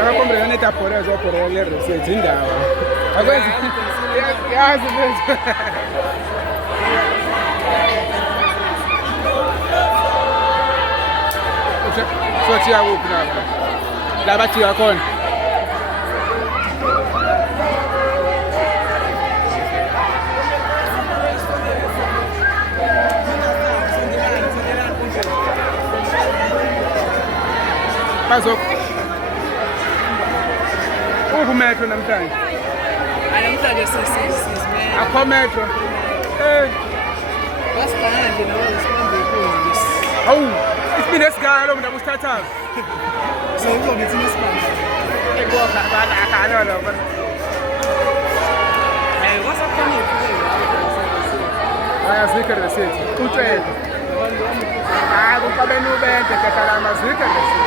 akakombela netapora zopora leresethi indawo akwenzi yazi mfethu sothi yakuphi lapha la bathi yakhona bazo ubumetro namhlanje namhlanje sisizime akho metro wasibhana nje nawo sihambe kuzo hawu isibindi esigaka lo muntu akusithathayo so uzobe thina sibanda ekubona bana akalo lo wasakhona ayazikhe resithi utshela hayi kuqabeni ubente kahlala amazikhe resithi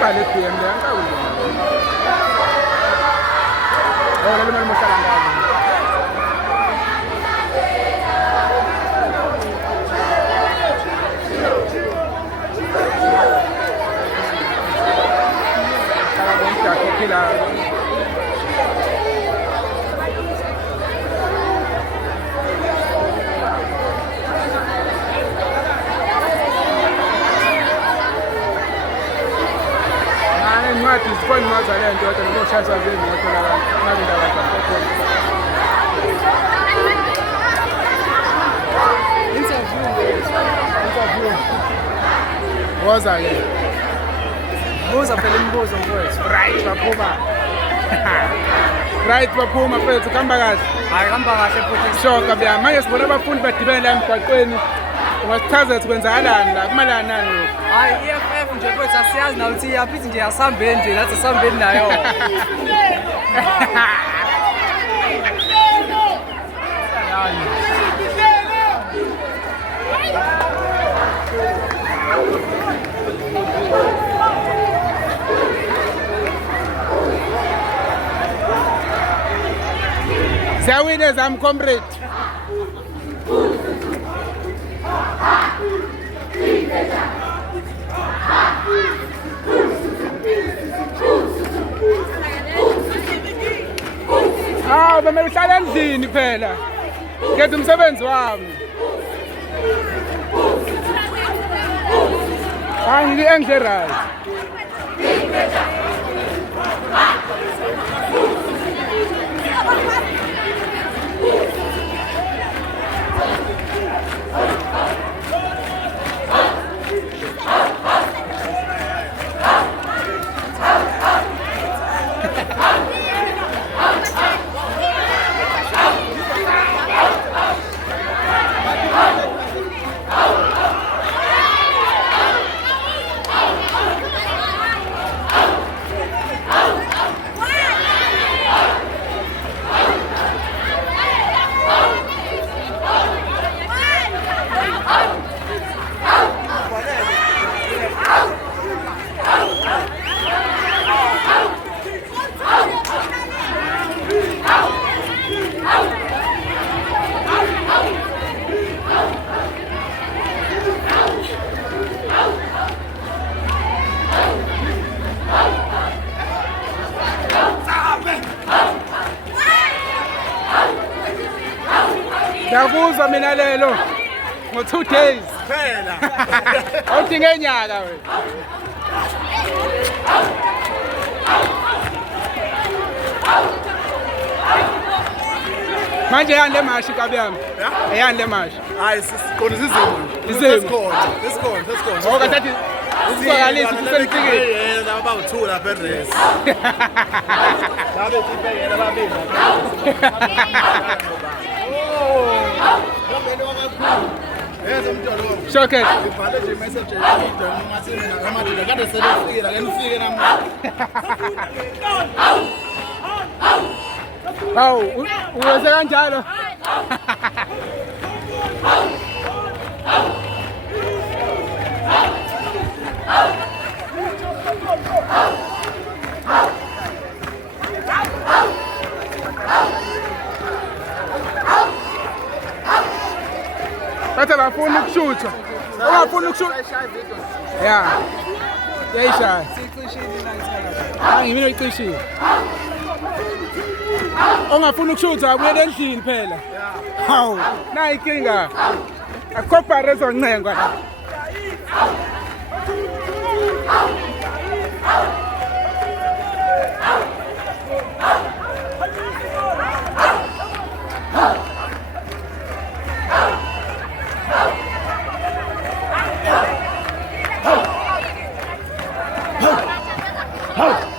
Vale, PM, ahora le vamos a la Isiponi mazale nto kodwa ngoshasa zemoto nabantu abakho. Interview. Wozale. Buza phela imibuzo mfowethu. Right baphuma. Right baphuma mfowethu khamba kahle. Hayi hamba kahle futhi. Shoka bya manje sibona abafundi badibene la emgwaqweni. Ungachaza ukuthi kwenzakalani la kumalana nani lokho? Hayi EFF nje mfowethu asiyazi na ukuthi yaphithi nje yasambeni nje nathi sambeni nayo. Zawine zam comrade. Ah, bamele uhlala endlini phela. Ngenza umsebenzi wami. Angike right. Ngiyakuzwa mina lelo ngo2 days phela awudinge enyaka wena manje yande mashi kabiyami eyande mashi hayi siqonda izimo lesikhona ngoba kathi usizakalisa uselikike yena abawu2 lapha eRes babe sibhekela babili Shoket. Ibhale nje message yami ngathi mina amadoda kade selefike la nifike namhlanje. Hawu, uwenze kanjalo. bathi abafuni ukushuthwa. Ungafuni ukushuthwa. Ya. Yayishaya. Hayi mina uyicishile. Ongafuni ukushuthwa abuye endlini phela. Hawu, nayi inkinga. Akhopha rezo ncengo la. Ho!